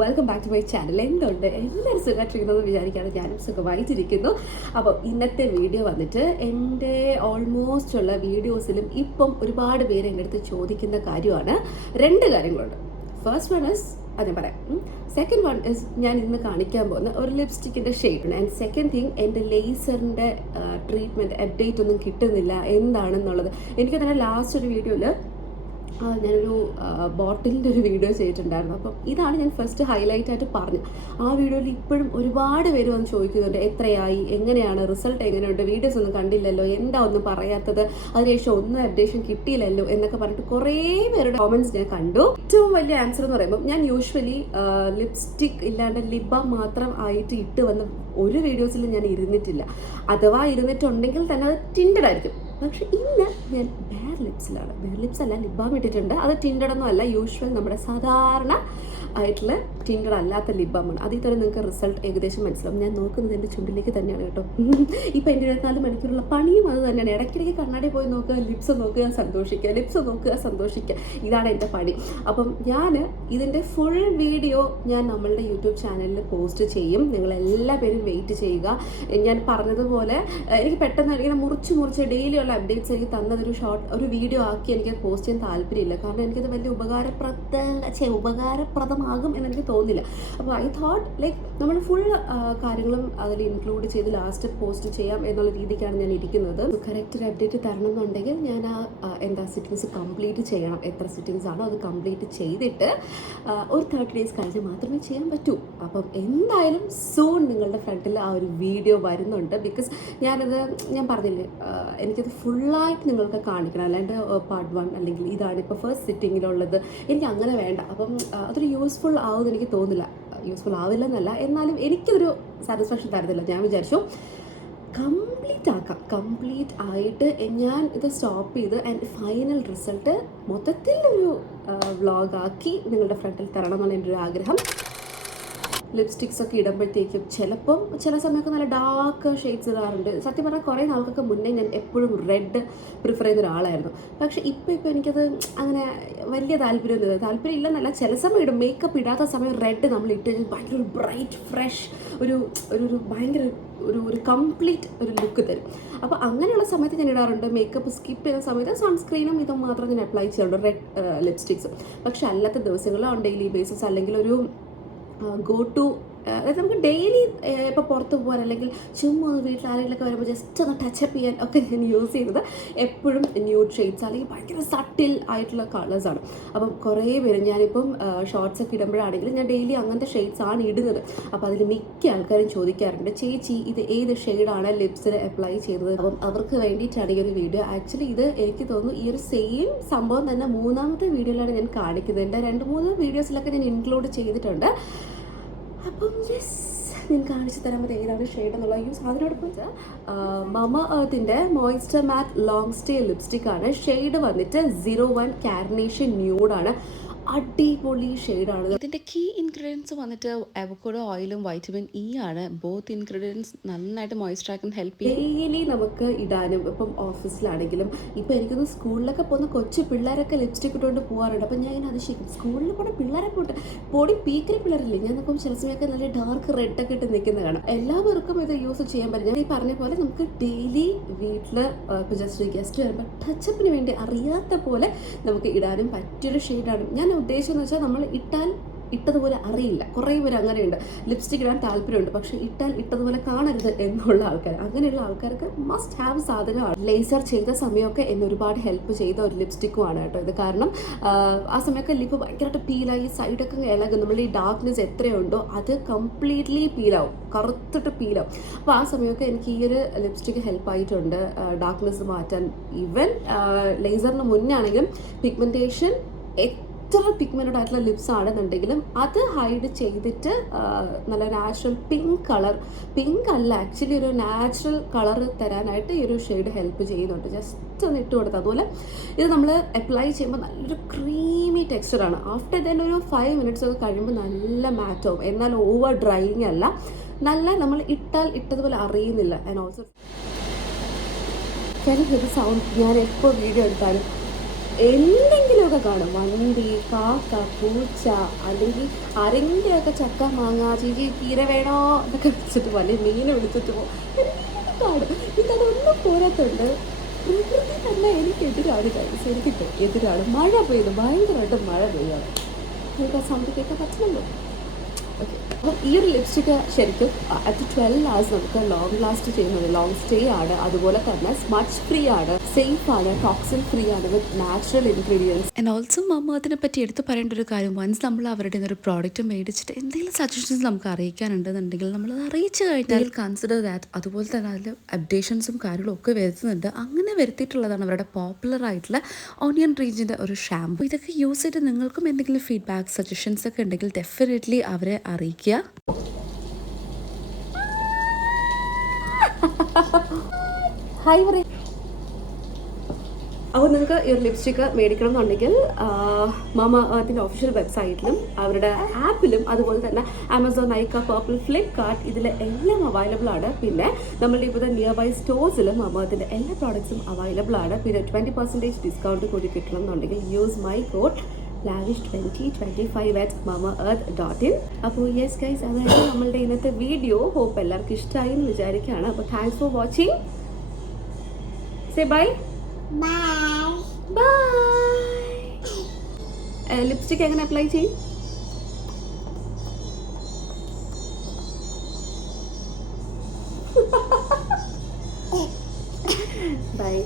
Welcome back to my channel. എന്തുണ്ട് എല്ലാവരും സുഖമായിട്ടിരിക്കുന്നതെന്ന് വിചാരിക്കാതെ ഞാനും സുഖമായിട്ടിരിക്കുന്നു. അപ്പോൾ ഇന്നത്തെ വീഡിയോ വന്നിട്ട് എൻ്റെ ഓൾമോസ്റ്റ് ഉള്ള വീഡിയോസിലും ഇപ്പം ഒരുപാട് പേര് എൻ്റെ അടുത്ത് ചോദിക്കുന്ന കാര്യമാണ്. രണ്ട് കാര്യങ്ങളുണ്ട്. ഫസ്റ്റ് വൺ ഇസ് അത് ഞാൻ പറയാം. സെക്കൻഡ് വൺ ഇസ് ഞാൻ ഇന്ന് കാണിക്കാൻ പോകുന്ന ഒരു ലിപ്സ്റ്റിക്കിൻ്റെ ഷെയ്ഡാണ്. ആൻഡ് സെക്കൻഡ് തിങ്, എൻ്റെ ലേസറിൻ്റെ ട്രീറ്റ്മെൻറ്റ് അപ്ഡേറ്റ് ഒന്നും കിട്ടുന്നില്ല എന്താണെന്നുള്ളത്. എനിക്ക് തന്നെ ലാസ്റ്റ് ഒരു വീഡിയോയിൽ ഞാനൊരു ബോട്ടിലിൻ്റെ ഒരു വീഡിയോ ചെയ്തിട്ടുണ്ടായിരുന്നു. അപ്പം ഇതാണ് ഞാൻ ഫസ്റ്റ് ഹൈലൈറ്റ് ആയിട്ട് പറഞ്ഞത്. ആ വീഡിയോയിൽ ഇപ്പോഴും ഒരുപാട് പേര് വന്ന് ചോദിക്കുന്നുണ്ട്, എത്രയായി, എങ്ങനെയാണ്, റിസൾട്ട് എങ്ങനെയുണ്ട്, വീഡിയോസ് ഒന്നും കണ്ടില്ലല്ലോ, എന്താ ഒന്നും പറയാത്തത്, അതിനുശേഷം ഒന്നും അപ്ഡേഷൻ കിട്ടിയില്ലല്ലോ എന്നൊക്കെ പറഞ്ഞിട്ട് കുറേ പേരുടെ കോമൻറ്റ്സ് ഞാൻ കണ്ടു. ഏറ്റവും വലിയ ആൻസർ എന്ന് പറയുമ്പോൾ, ഞാൻ യൂഷ്വലി ലിപ്സ്റ്റിക് ഇല്ലാണ്ട് ലിപ് ബാം മാത്രം ആയിട്ട് ഇട്ട് വന്ന ഒരു വീഡിയോസിലും ഞാൻ ഇരുന്നിട്ടില്ല. അഥവാ ഇരുന്നിട്ടുണ്ടെങ്കിൽ തന്നെ അത് ടിൻഡഡ് ആയിരിക്കും. പക്ഷെ ഇന്ന് ഞാൻ ബെയർ ലിപ്സ് അല്ല, ലിപ് ബാം ഇട്ടിട്ടുണ്ട്. അത് ടിൻഡഡൊന്നും അല്ല, യൂഷ്വൽ നമ്മുടെ സാധാരണ ആയിട്ടുള്ള ടിൻഡഡ് അല്ലാത്ത ലിപ് ബാമാണ്. അതിൽ തന്നെ നിങ്ങൾക്ക് റിസൾട്ട് ഏകദേശം മനസ്സിലാവും. ഞാൻ നോക്കുന്നത് എൻ്റെ ചുണ്ടിലേക്ക് തന്നെയാണ് കേട്ടോ. ഇപ്പം എൻ്റെ 24 മണിക്കൂറുള്ള പണിയും അത് തന്നെയാണ്. ഇടയ്ക്കിടയ്ക്ക് കണ്ണാടി പോയി നോക്കുക, ലിപ്സ് നോക്കുക, സന്തോഷിക്കുക, ഇതാണ് എൻ്റെ പണി. അപ്പം ഞാൻ ഇതിൻ്റെ ഫുൾ വീഡിയോ ഞാൻ നമ്മളുടെ യൂട്യൂബ് ചാനലിൽ പോസ്റ്റ് ചെയ്യും. നിങ്ങളെല്ലാ പേരും വെയിറ്റ് ചെയ്യുക. ഞാൻ പറഞ്ഞതുപോലെ എനിക്ക് പെട്ടെന്ന് ഇങ്ങനെ മുറിച്ച് ഡെയിലി ഉള്ള അപ്ഡേറ്റ്സ് എനിക്ക് തന്നതൊരു ഒരു വീഡിയോ ആക്കി എനിക്ക് പോസ്റ്റ് ചെയ്യാൻ താല്പര്യമില്ല. കാരണം എനിക്കത് വലിയ ഉപകാരപ്രദമാകും എന്നെനിക്ക് തോന്നില്ല. അപ്പോൾ ഐ തോട്ട് ലൈക്ക് നമ്മൾ ഫുൾ കാര്യങ്ങളും അതിൽ ഇൻക്ലൂഡ് ചെയ്ത് ലാസ്റ്റ് പോസ്റ്റ് ചെയ്യാം എന്നുള്ള രീതിക്കാണ് ഞാൻ ഇരിക്കുന്നത്. കറക്റ്റ് ഒരു അപ്ഡേറ്റ് തരണം എന്നുണ്ടെങ്കിൽ ഞാൻ സിറ്റിങ്സ് കംപ്ലീറ്റ് ചെയ്യണം. എത്ര സിറ്റിങ്സ് ആണോ അത് കംപ്ലീറ്റ് ചെയ്തിട്ട് ഒരു 30 days കഴിഞ്ഞ് മാത്രമേ ചെയ്യാൻ പറ്റൂ. അപ്പം എന്തായാലും സൂൺ നിങ്ങളുടെ ഫ്രണ്ടിൽ ആ ഒരു വീഡിയോ വരുന്നുണ്ട്. ബിക്കോസ് ഞാൻ പറഞ്ഞില്ലേ, എനിക്കത് ഫുള്ളായിട്ട് നിങ്ങൾക്ക് കാണിക്കണം. അല്ലാണ്ട് പാർട്ട് 1 അല്ലെങ്കിൽ ഇതാണ് ഇപ്പോൾ ഫസ്റ്റ് സിറ്റിങ്ങിലുള്ളത്, എനിക്ക് അങ്ങനെ വേണ്ട. അപ്പം അതൊരു യൂസ്ഫുൾ ആവുമെന്ന് എനിക്ക് തോന്നില്ല. യൂസ്ഫുൾ ആവില്ല എന്നല്ല, എന്നാലും എനിക്കതൊരു സാറ്റിസ്ഫാക്ഷൻ തരുന്നില്ല. ഞാൻ വിചാരിച്ചു കംപ്ലീറ്റ് ആയിട്ട് ഞാൻ ഇത് സ്റ്റോപ്പ് ചെയ്ത് ആൻഡ് ഫൈനൽ റിസൾട്ട് മൊത്തത്തിൽ ഒരു വ്ളോഗാക്കി നിങ്ങളുടെ ഫ്രണ്ടിൽ തരണം എന്നാണ് എൻ്റെ ഒരു ആഗ്രഹം. ലിപ്സ്റ്റിക്സ് ഒക്കെ ഇടുമ്പോഴത്തേക്കും ചില സമയമൊക്കെ നല്ല ഡാർക്ക് ഷെയ്ഡ്സ് ഇടാറുണ്ട്. സത്യം പറഞ്ഞാൽ കുറേ നാൾക്കൊക്കെ മുന്നേ ഞാൻ എപ്പോഴും റെഡ് പ്രിഫർ ചെയ്യുന്ന ഒരാളായിരുന്നു. പക്ഷേ ഇപ്പോൾ എനിക്കത് അങ്ങനെ വലിയ താല്പര്യം ഇല്ലെന്നല്ല. ചില സമയം ഇടും, മേക്കപ്പ് ഇടാത്ത സമയം റെഡ് നമ്മൾ ഇട്ട് കഴിഞ്ഞാൽ ഭയങ്കര ഒരു ബ്രൈറ്റ് ഫ്രഷ് ഒരു ഭയങ്കര ഒരു കംപ്ലീറ്റ് ഒരു ലുക്ക് തരും. അപ്പോൾ അങ്ങനെയുള്ള സമയത്ത് ഞാൻ ഇടാറുണ്ട്. മേക്കപ്പ് സ്കിപ്പ് ചെയ്യുന്ന സമയത്ത് സൺസ്ക്രീനും ഇതും മാത്രം ഞാൻ അപ്ലൈ ചെയ്യാറുണ്ട്, റെഡ് ലിപ്സ്റ്റിക്സ്. പക്ഷേ അല്ലാത്ത ദിവസങ്ങളിൽ ഓൺ ഡെയിലി ബേസിസ് അല്ലെങ്കിൽ ഒരു ഗോ ടു, അതായത് നമുക്ക് ഡെയിലി ഇപ്പോൾ പുറത്ത് പോകാൻ അല്ലെങ്കിൽ ചുമ്മാ ഒന്ന് വീട്ടിൽ ആരെങ്കിലുമൊക്കെ വരുമ്പോൾ ജസ്റ്റ് ഒന്ന് ടച്ചപ്പ് ചെയ്യാൻ ഒക്കെ ഞാൻ യൂസ് ചെയ്യുന്നത് എപ്പോഴും ന്യൂഡ് ഷെയ്ഡ്സ് അല്ലെങ്കിൽ ഭയങ്കര സട്ടിൽ ആയിട്ടുള്ള കളേഴ്സാണ്. അപ്പം കുറേ പേര് ഞാനിപ്പം ഷോർട്സ് ഒക്കെ ഇടുമ്പോഴാണെങ്കിലും ഞാൻ ഡെയിലി അങ്ങനത്തെ ഷെയ്ഡ്സ് ആണ് ഇടുന്നത്. അപ്പോൾ അതിൽ മിക്ക ആൾക്കാരും ചോദിക്കാറുണ്ട്, ചേച്ചി ഇത് ഏത് ഷെയ്ഡാണ് ലിപ്സിൽ അപ്ലൈ ചെയ്തത്. അപ്പം അവർക്ക് വേണ്ടിയിട്ടാണ് ഈ ഒരു വീഡിയോ. ആക്ച്വലി ഇത് എനിക്ക് തോന്നുന്നു ഈ ഒരു സെയിം സംഭവം തന്നെ 3ാമത്തെ വീഡിയോയിലാണ് ഞാൻ കാണിക്കുന്നത്. എൻ്റെ 2-3 വീഡിയോസിലൊക്കെ ഞാൻ ഇൻക്ലൂഡ് ചെയ്തിട്ടുണ്ട്. അപ്പം ഞാൻ കാണിച്ചു തരാൻ പറ്റും ഏതാണ് ഷെയ്ഡ് എന്നുള്ള യൂസ്. അതിനോടൊപ്പം മമ എർത്തിൻ്റെ മോയ്സ്ചർ മാറ്റ് ലോങ് സ്റ്റേ ലിപ്സ്റ്റിക്കാണ്. ഷെയ്ഡ് വന്നിട്ട് 01 കാർനേഷൻ ന്യൂഡാണ്. അടിപൊളി ഷെയ്ഡാണ്. ഇതിൻ്റെ കീ ഇൻഗ്രീഡിയൻസ് വന്നിട്ട് അവോക്കാഡോ ഓയിലും വൈറ്റമിൻ ഇ ആണ്. ബോത്ത് ഇൻഗ്രീഡിയൻസ് നന്നായിട്ട് മോയ്സ്ചറാക്കാൻ ഹെൽപ്പ് ചെയ്യും. ഡെയിലി നമുക്ക് ഇടാനും, ഇപ്പം ഓഫീസിലാണെങ്കിലും ഇപ്പം എനിക്കൊന്ന് സ്കൂളിലൊക്കെ പോകുന്ന കൊച്ചു പിള്ളേരൊക്കെ ലിപ്സ്റ്റിക് ഇട്ടുകൊണ്ട് പോകാറുണ്ട്. അപ്പം ഞാൻ ഇങ്ങനെ അതിശയിക്കും, സ്കൂളിൽ പോണ പിള്ളേരെ പോട്ട് പൊടി പീക്കറി പിള്ളേരില്ലേ. ഞാൻ നോക്കുമ്പോൾ ചില സമയമൊക്കെ നല്ല ഡാർക്ക് റെഡൊക്കെ ഇട്ട് നിൽക്കുന്ന കാണാം. എല്ലാവർക്കും ഇത് യൂസ് ചെയ്യാൻ പറ്റും. ഞാൻ ഈ പറഞ്ഞ പോലെ നമുക്ക് ഡെയിലി വീട്ടിൽ ഇപ്പോൾ ജസ്റ്റ് ഗസ്റ്റ് വരുമ്പോൾ ടച്ചപ്പിന് വേണ്ടി അറിയാത്ത പോലെ നമുക്ക് ഇടാനും പറ്റിയൊരു ഷെയ്ഡാണ്. ഞാൻ ഉദ്ദേശം എന്ന് വെച്ചാൽ നമ്മൾ ഇട്ടതുപോലെ അറിയില്ല. കുറേ പേര് അങ്ങനെയുണ്ട്, ലിപ്സ്റ്റിക് ഇടാൻ താല്പര്യമുണ്ട് പക്ഷേ ഇട്ടതുപോലെ കാണരുത് എന്നുള്ള ആൾക്കാർ. അങ്ങനെയുള്ള ആൾക്കാർക്ക് മസ്റ്റ് ഹാവ് സാധനമാണ്. ലേസർ ചെയ്ത സമയമൊക്കെ എന്നെ ഒരുപാട് ഹെൽപ്പ് ചെയ്ത ഒരു ലിപ്സ്റ്റിക്കുമാണ് കേട്ടോ ഇത്. കാരണം ആ സമയമൊക്കെ ലിപ്പ് ഭയങ്കരമായിട്ട് പീലായി, സൈഡൊക്കെ ഇളകും. നമ്മളുടെ ഈ ഡാർക്ക്നെസ് എത്രയുണ്ടോ അത് കംപ്ലീറ്റ്ലി പീലാവും, കറുത്തിട്ട് പീലാവും. അപ്പോൾ ആ സമയമൊക്കെ എനിക്ക് ഈ ഒരു ലിപ്സ്റ്റിക്ക് ഹെൽപ്പായിട്ടുണ്ട് ഡാർക്ക്നെസ് മാറ്റാൻ. ഈവൻ ലേസറിന് മുന്നേ ആണെങ്കിലും പിഗ്മെൻറ്റേഷൻ എത്ര പിഗ്മെൻറ്റഡ് ആയിട്ടുള്ള ലിപ്സ് ആണെന്നുണ്ടെങ്കിലും അത് ഹൈഡ് ചെയ്തിട്ട് നല്ല നാച്ചുറൽ പിങ്ക് അല്ല ആക്ച്വലി ഒരു നാച്ചുറൽ കളർ തരാനായിട്ട് ഈ ഒരു ഷെയ്ഡ് ഹെൽപ്പ് ചെയ്യുന്നുണ്ട്. ജസ്റ്റ് ഒന്ന് ഇട്ട് കൊടുത്ത് അതുപോലെ ഇത് നമ്മൾ അപ്ലൈ ചെയ്യുമ്പോൾ നല്ലൊരു ക്രീമി ടെക്സ്ചറാണ്. ആഫ്റ്റർ ദെൻ ഒരു 5 minutes ഒക്കെ കഴിയുമ്പോൾ നല്ല മാറ്റാവും. എന്നാൽ ഓവർ ഡ്രൈയിങ് അല്ല, നല്ല നമ്മൾ ഇട്ടതുപോലെ അറിയുന്നില്ല. ആൻഡ് ഓൾസോ സൗണ്ട് ഞാൻ എപ്പോൾ വീഡിയോ എടുത്താലും എന്തെങ്കിലുമൊക്കെ കാണും. വണ്ടി, കാക്ക, പൂച്ച, അല്ലെങ്കിൽ ആരെങ്കിലുമൊക്കെ ചക്ക, മാങ്ങ, ചേച്ചി കീര വേണോ എന്നൊക്കെ വെച്ചിട്ട് വലിയ മീൻ വിളിച്ചിട്ട് പോകും. എന്തെങ്കിലും കാണും. ഇതൊന്നും പോരാത്തുണ്ട്. പ്രകൃതി തന്നെ എനിക്ക് എതിരാണ് കഴിച്ച്, എനിക്കിട്ട് എതിരാണ്. മഴ പെയ്തു, ഭയങ്കരമായിട്ട് മഴ പെയ്യാണ്. നമുക്ക് ആ സൗണ്ട് കേൾക്കാൻ പറ്റുന്നുണ്ടോ? ഓക്കെ. അപ്പം ഈ ഒരു ലിപ്സ്റ്റിക്ക് ശരിക്കും അറ്റ് 12 hours നമുക്ക് ലോങ് ലാസ്റ്റ് ചെയ്യുന്നത്, ലോങ് സ്റ്റേ ആണ്. അതുപോലെ തന്നെ സ്മച്ച് ഫ്രീ ആണ്, സേഫ് ആണ്, ടോക്സിൻ ഫ്രീ ആണ്, with natural ingredients. And also മമ്മ അതിനെ പറ്റി എടുത്ത് പറയേണ്ട ഒരു കാര്യം, വൺസ് നമ്മൾ അവരുടെ ഒരു പ്രോഡക്റ്റ് മേടിച്ചിട്ട് എന്തെങ്കിലും സജഷൻസ് നമുക്ക് അറിയിക്കാനുണ്ടെന്നുണ്ടെങ്കിൽ നമ്മളത് അറിയിച്ചു കഴിഞ്ഞാൽ കൺസിഡർ ദാറ്റ്. അതുപോലെ തന്നെ അതിൽ അപ്ഡേഷൻസും കാര്യങ്ങളും ഒക്കെ വരുത്തുന്നുണ്ട്. അങ്ങനെ വരുത്തിയിട്ടുള്ളതാണ് അവരുടെ പോപ്പുലർ ആയിട്ടുള്ള ഓണിയൻ റേഞ്ചിൻ്റെ ഒരു ഷാമ്പു. ഇതൊക്കെ യൂസ് ചെയ്ത് നിങ്ങൾക്കും എന്തെങ്കിലും ഫീഡ്ബാക്ക് സജഷൻസ് ഒക്കെ ഉണ്ടെങ്കിൽ ഡെഫിനറ്റ്ലി അവരെ അറിയിക്കുക. ഹായ് പറയും. അപ്പോൾ നിങ്ങൾക്ക് ഈ ഒരു ലിപ്സ്റ്റിക്ക് മേടിക്കണം എന്നുണ്ടെങ്കിൽ മാമ എർത്തിൻ്റെ ഒഫീഷ്യൽ വെബ്സൈറ്റിലും അവരുടെ ആപ്പിലും അതുപോലെ തന്നെ ആമസോൺ, നൈക്ക, പർപ്പിൾ, ഫ്ലിപ്കാർട്ട് ഇതിൽ എല്ലാം അവൈലബിൾ ആണ്. പിന്നെ നമ്മളുടെ ഇപ്പോൾ നിയർ ബൈ സ്റ്റോഴ്സിലും മാമ എർത്തിൻ്റെ എല്ലാ പ്രോഡക്ട്സും അവൈലബിൾ ആണ്. പിന്നെ 20% ഡിസ്കൗണ്ട് കൂടി കിട്ടണം എന്നുണ്ടെങ്കിൽ യൂസ് മൈ കോഡ് lavish2025@mamaearth.in. അപ്പോൾ യെസ് ഗൈസ്, അതായത് നമ്മളുടെ ഇന്നത്തെ വീഡിയോ ഹോപ്പ് എല്ലാവർക്കും ഇഷ്ടമായി എന്ന് വിചാരിക്കുകയാണ്. അപ്പോൾ thanks for watching. Say bye. Bye. Lipstick എങ്ങനെ അപ്ലൈ ചെയ്യും? ബൈ.